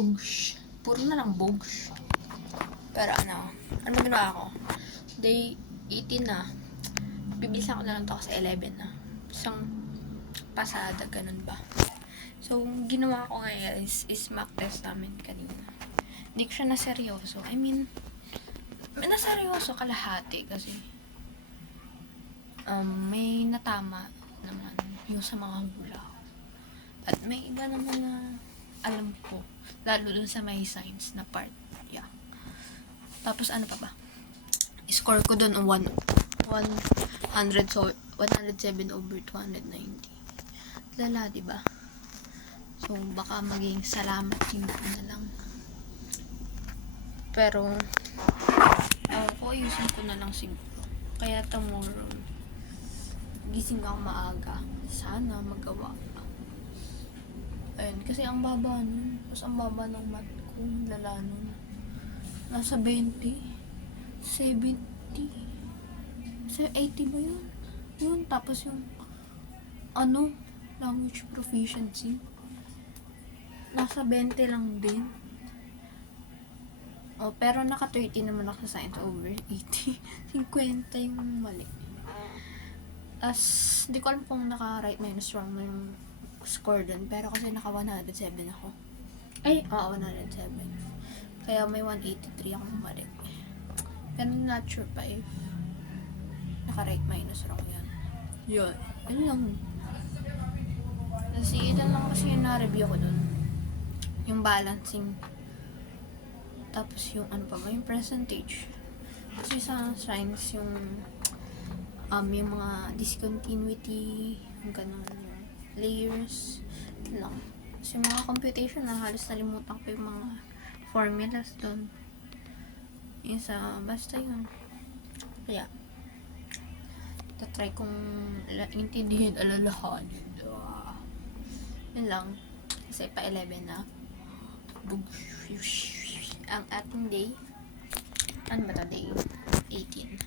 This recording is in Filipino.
Bugs. Puro na lang bugs. Pero ano ginawa ko? Day 18 na. Bibilisan ko na lang to kasi 11 na. Isang pasada, ganun ba? So, ginawa ko ngayon is mock test namin kanina. Hindi ko siya naseryoso. I mean, naseryoso kalahati kasi may natama naman yung sa mga hula. At may iba naman na alam ko. Lalo dun sa may science na part. Yeah. Tapos ano pa ba? Score ko dun 100, so 107 over 290. Lala, diba? So, baka maging salamat yung na lang. Pero, ako ayusin ko na lang siguro. Kaya tomorrow, gising ako maaga. Sana magawa. Ayun, kasi ang baba nun. Tapos ang baba ng mat ko, lala nun. Nasa 20, 70, 80 ba yun? Yun, tapos yung language proficiency. Nasa 20 lang din. Pero naka 30 naman ako sa science over 80. 50 yung mali. As, di ko alam kung naka right minus wrong na yung score dun. Pero kasi naka 107 ako. 107. Kaya may 183 akong mali. Pero not sure pa if naka right minus wrong yan. Yun. Ano lang. Kasi ito lang kasi yung na-review ko dun. Yung balancing. Tapos yung yung percentage. Kasi sa science yung mga discontinuity, yung ganun, yung layers lang. Kasi yung mga computation na halos nalimutan ko yung mga formulas doon. Yung basta yun. Kaya, tatry kong intindihin alalahanin. Yun lang. Kasi pa 11 na. Ang ating day, ano ba ito? Day 18.